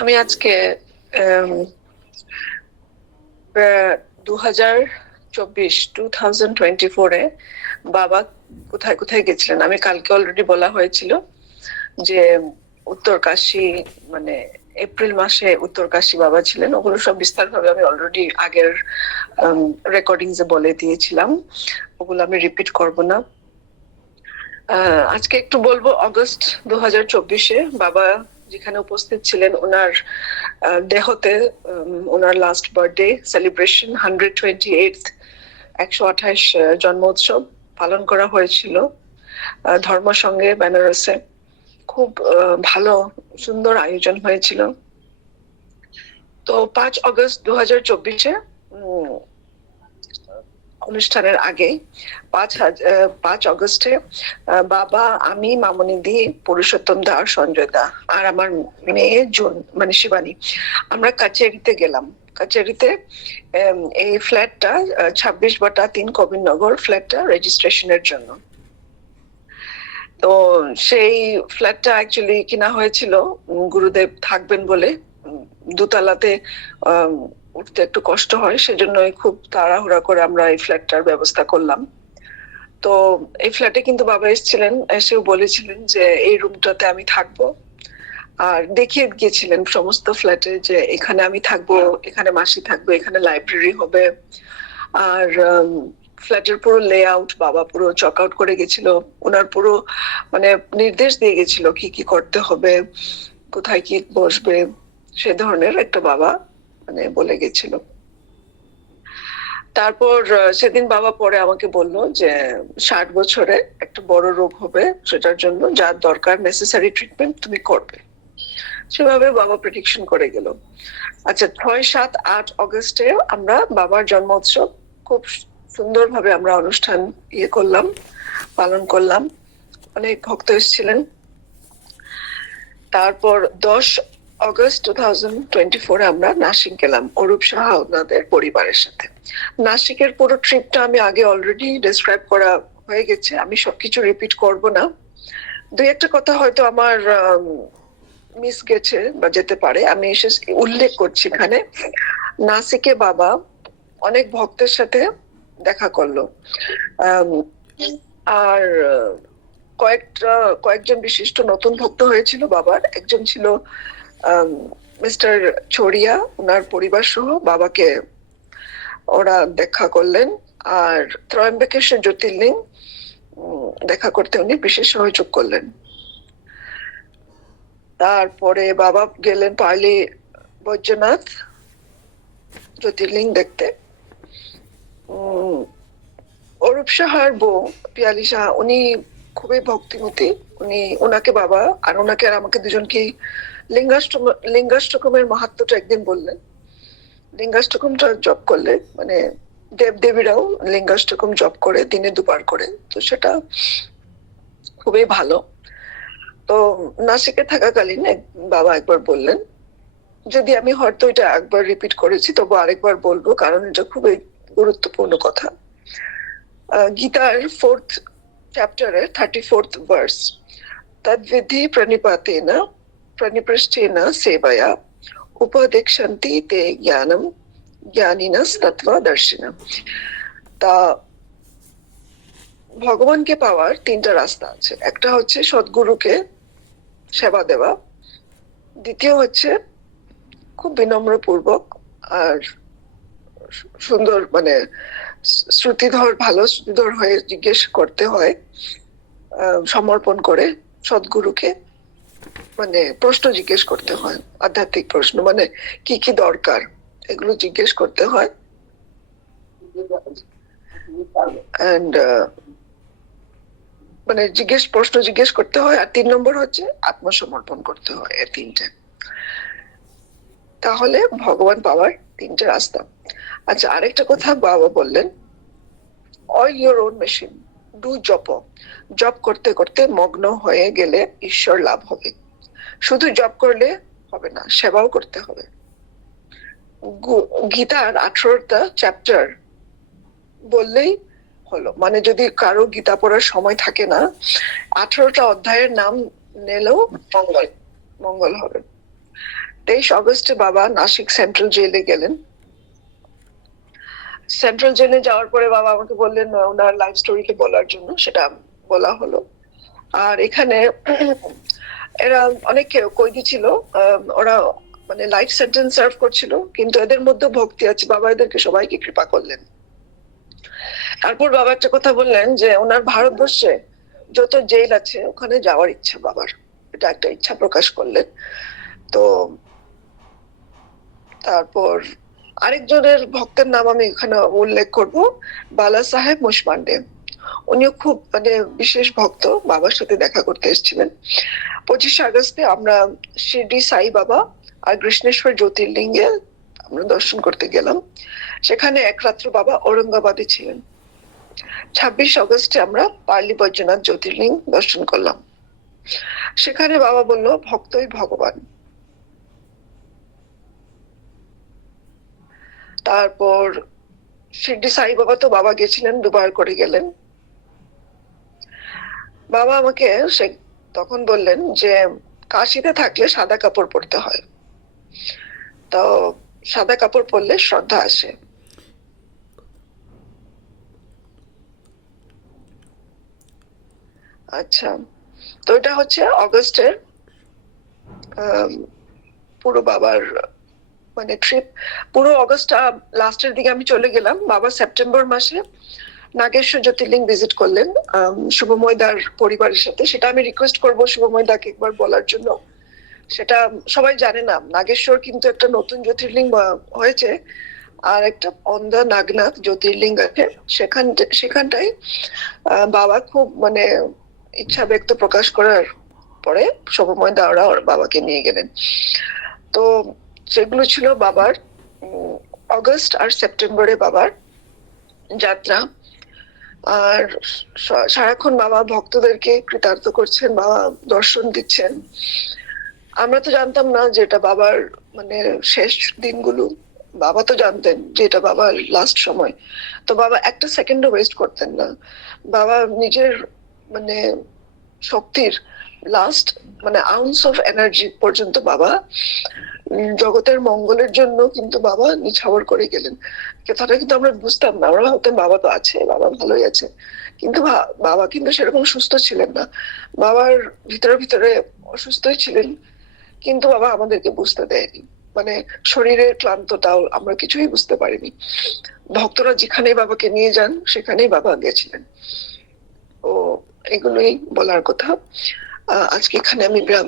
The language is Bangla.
আমি আজকে 2024 বাবা কোথায় কোথায় গেছিলেন। আমি কালকে অলরেডি বলা হয়েছিল যে উত্তরকাশী, মানে এপ্রিল মাসে উত্তরকাশী বাবা ছিলেন। ওগুলো সব বিস্তারভাবে আমি অলরেডি আগের রেকর্ডিংসে বলে দিয়েছিলাম, ওগুলো আমি রিপিট করব না। আজকে একটু বলবো অগস্ট 2024 বাবা যেখানে উপস্থিত ছিলেন, ওনার দেহতে ওনার লাস্ট বার্থডে সেলিব্রেশন 128 জন্মোৎসব পালন করা হয়েছিল ধর্ম সঙ্গে বেনারসে। খুব ভালো সুন্দর আয়োজন হয়েছিল। তো 5 আগস্ট 2024 অনুষ্ঠানের আগে 5 আগস্টে বাবা, আমি, মামনি দি, পুরুষোত্তম দা, সঞ্জয় দা আর আমার মেয়ে জুন মানে শিবানী, আমরা কাচেরিতে গেলাম। কাচেরিতে এই ফ্ল্যাটটা 26/3 কবিরনগর ফ্ল্যাটটা রেজিস্ট্রেশনের জন্য। তো সেই ফ্ল্যাটটা অ্যাকচুয়ালি কিনা হয়েছিল গুরুদেব থাকবেন বলে। দোতলাতে উঠতে একটু কষ্ট হয়, সেজন্য খুব তাড়াহুড়া করে আমরা এই ফ্ল্যাটটার ব্যবস্থা করলাম। তো এই ফ্ল্যাটে কিন্তু বাবা এসেছিলেন, এসেও বলেছিলেন যে এই রুমটাতে আমি থাকবো, আর দেখিয়ে গিয়েছিলেন সমস্ত ফ্ল্যাটে যে এখানে আমি থাকবো, এখানে মাসি থাকবে, এখানে লাইব্রেরি হবে। আর ফ্ল্যাটের পুরো লেআউট বাবা পুরো চক আউট করে গেছিল। ওনার পুরো মানে নির্দেশ দিয়ে গেছিল কি কি করতে হবে, কোথায় কি বসবে, সে ধরনের একটা বাবা মানে বলে গেছিল। তারপর সেদিন বাবা পরে আমাকে বললো যে 60 বছরে একটা বড় রোগ হবে, সেটার জন্য যা দরকার নেসেসারি ট্রিটমেন্ট তুমি করবে। সেভাবে বাবা প্রেডিকশন করে গেল। আচ্ছা, 6, 7, 8 আগস্টে আমরা বাবার জন্ম উৎসব খুব সুন্দরভাবে আমরা অনুষ্ঠান করলাম, পালন করলাম। অনেক ভক্ত এসেছিলেন। তারপর 10 আগস্ট 2024 আমরা নাসিক গেলাম অরূপ সাহা ওনাদের পরিবারের সাথে। নাসিকের পুরো ট্রিপটা আমি আগে অলরেডি ডেসক্রাইব করা হয়ে গেছে, আমি সবকিছু রিপিট করব না। দুই একটা কথা হয়তো আমার মিস গেছে বা যেতে পারে, আমি এসে উল্লেখ করছি এখানে। নাসিকে বাবা অনেক ভক্তের সাথে দেখা করলো, আর কয়েকজন বিশিষ্ট নতুন ভক্ত হয়েছিল বাবার। একজন ছিল মিস্টার ছড়িয়া, ওনার পরিবার সহ বাবাকে ওরা দেখা করলেন। আর ত্রয়ম্বকেশ্বর জ্যোতির্লিঙ্গ দেখা করতে উনি বিশেষ সহযোগ করলেন। তারপরে বাবা গেলেন পার্লি বৈদ্যনাথ জ্যোতির্লিঙ্গ দেখতে। অরূপ সাহার বউ পিয়ালি সাহা, উনি খুবই ভক্তিমতী। ওনাকে বাবা আর ওনাকে আর আমাকে দুজনকে লিঙ্গাষ্টকমের মাহাত্ম্যটা একদিন বললেন। লিঙ্গাষ্টকমটা জপ করলে মানে দেবদেবীরাও লিঙ্গাষ্টকম জপ করে দিনে দুবার করে, তো সেটা খুবই ভালো। তো নাসিকে থাকাকালীন বাবা একবার বললেন, যদি আমি হয়তো এটা একবার রিপিট করেছি তবু আরেকবার বলবো, কারণ এটা খুবই গুরুত্বপূর্ণ কথা। গীতার 4th চ্যাপ্টারের 34th ভার্স, তদ্বিধি প্রণিপাতেন প্রণিপৃষ্ঠেন সেবয়া উপদেক্ষন্তি তে জ্ঞানম জ্ঞানিনস তত্ত্বদর্শিনঃ। তা ভগবানকে পাওয়ার 3টা রাস্তা আছে। একটা হচ্ছে সদ্গুরুকে সেবা দেওয়া, দ্বিতীয় হচ্ছে খুব বিনম্র পূর্বক আর সুন্দর মানে শ্রুতিধর, ভালো শ্রুতিধর হয়ে জিজ্ঞেস করতে হয়, সমর্পণ করে সদ্গুরুকে মানে প্রশ্ন জিজ্ঞেস করতে হয়, আধ্যাত্মিক প্রশ্ন, মানে কি কি দরকার এগুলো জিজ্ঞেস করতে হয়। এন্ড মানে প্রশ্ন জিজ্ঞেস করতে হয়। আর 3 নম্বর হচ্ছে আত্মসমর্পণ করতে হয়। এই 3টে, তাহলে ভগবান পাওয়ার 3টে রাস্তা। আচ্ছা, আরেকটা কথা বাবা বললেন, all your own machine, do জপ। জপ করতে করতে মগ্ন হয়ে গেলে ঈশ্বর লাভ হবে। শুধু জপ করলে হবে না, সেবাও করতে হবে। গীতার 18টা চ্যাপ্টার বললেই হলো, মানে যদি কারো গীতা পড়ার সময় থাকে না, 18টা অধ্যায়ের নাম নিলেও মঙ্গল হবে। 23 আগস্টে বাবা নাসিক সেন্ট্রাল জেলে গেলেন। সেন্ট্রাল জেলে যাওয়ার পরে বাবা আমাকে বললেন ওনার লাইফ স্টোরিকে বলার জন্য, সেটা বলা হলো। আর এখানে এরা অনেক কয়েদি ছিল, ওরা মানে লাইফ সেন্টেন্স সার্ভ করছিল, কিন্তু এদের মধ্যে ভক্তি আছে, বাবা এদেরকে সবাইকে কৃপা করলেন। তারপর বাবা একটা কথা বললেন যে ওনার ভারতবর্ষে যত জেল আছে ওখানে যাওয়ার ইচ্ছা বাবার, এটা একটা ইচ্ছা প্রকাশ করলেন। তো তারপর আরেকজনের ভক্তের নাম আমি এখানে উল্লেখ করব, বালা সাহেব মুশপান্ডে। উনিও খুব মানে বিশেষ ভক্ত, বাবার সাথে দেখা করতে এসেছিলেন। 25 আগস্টে আমরা শিরডি সাই বাবা আর কৃষ্ণেশ্বর জ্যোতির্লিঙ্গে আমরা দর্শন করতে গেলাম। সেখানে এক রাত্র বাবা ঔরঙ্গাবাদে ছিলেন। 26 আগস্টে আমরা পার্লি বৈদ্যনাথ জ্যোতির্লিঙ্গ দর্শন করলাম। সেখানে বাবা বলল ভক্তই ভগবান। তারপর শিরডি সাই বাবা তো বাবা গেছিলেন, দুবার করে গেলেন। বাবা আমাকে তখন বললেন যে কাশিতে থাকলে সাদা কাপড় পরতে হয়, তো সাদা কাপড় পরলে শ্রদ্ধা আসে। আচ্ছা, তো এটা হচ্ছে অগস্টের পুরো বাবার মানে ট্রিপ। পুরো অগস্টটা লাস্টের দিকে আমি চলে গেলাম। বাবা সেপ্টেম্বর মাসে নাগেশ্বর জ্যোতির্লিঙ্গ ভিজিট করলেন শুভময় দার পরিবারের সাথে। সেটা আমি রিকোয়েস্ট করবো শুভময় দাকে একবার বলার জন্য। সেটা সবাই জানে না, নাগেশ্বর কিন্তু একটা নতুন জ্যোতির্লিঙ্গ হয়েছে, আর একটা অন্ধা নাগনাথ জ্যোতির্লিঙ্গ আছে সেখানটাই বাবা খুব মানে ইচ্ছা ব্যক্ত প্রকাশ করার পরে শুভময় দা ওরা বাবাকে নিয়ে গেলেন। তো সেগুলো ছিল বাবার অগস্ট আর সেপ্টেম্বরে বাবার যাত্রা। আর সারাক্ষণ বাবা ভক্তদেরকে কৃতার্থ করছেন, বাবা দর্শন দিচ্ছেন। আমরা তো জানতাম না যে এটা বাবার মানে শেষ দিনগুলো, বাবা তো জানতেন যে এটা বাবার লাস্ট সময়। তো বাবা একটা সেকেন্ডও ওয়েস্ট করতেন না। বাবা নিজের মানে শক্তির লাস্ট মানে আউন্স অফ এনার্জি পর্যন্ত বাবা জগতের মঙ্গলের জন্য কিন্তু বাবা নিছাওয়ার করে গেলেন। কথাটা কিন্তু আমরা বুঝতাম না, আমরা ভাবতাম বাবা তো আছে, বাবা ভালোই আছে, কিন্তু বাবা কিন্তু সেরকম সুস্থ ছিলেন না। বাবার ভিতরে ভিতরে অসুস্থই ছিলেন, কিন্তু বাবা আমাদেরকে বুঝতে দেয়নি, মানে শরীরের ক্লান্তটাও আমরা কিছুই বুঝতে পারিনি। ভক্তরা যেখানেই বাবাকে নিয়ে যান সেখানেই বাবা গেছিলেন। ও এগুলোই বলার কথা। আজকে এখানে আমি বিরাম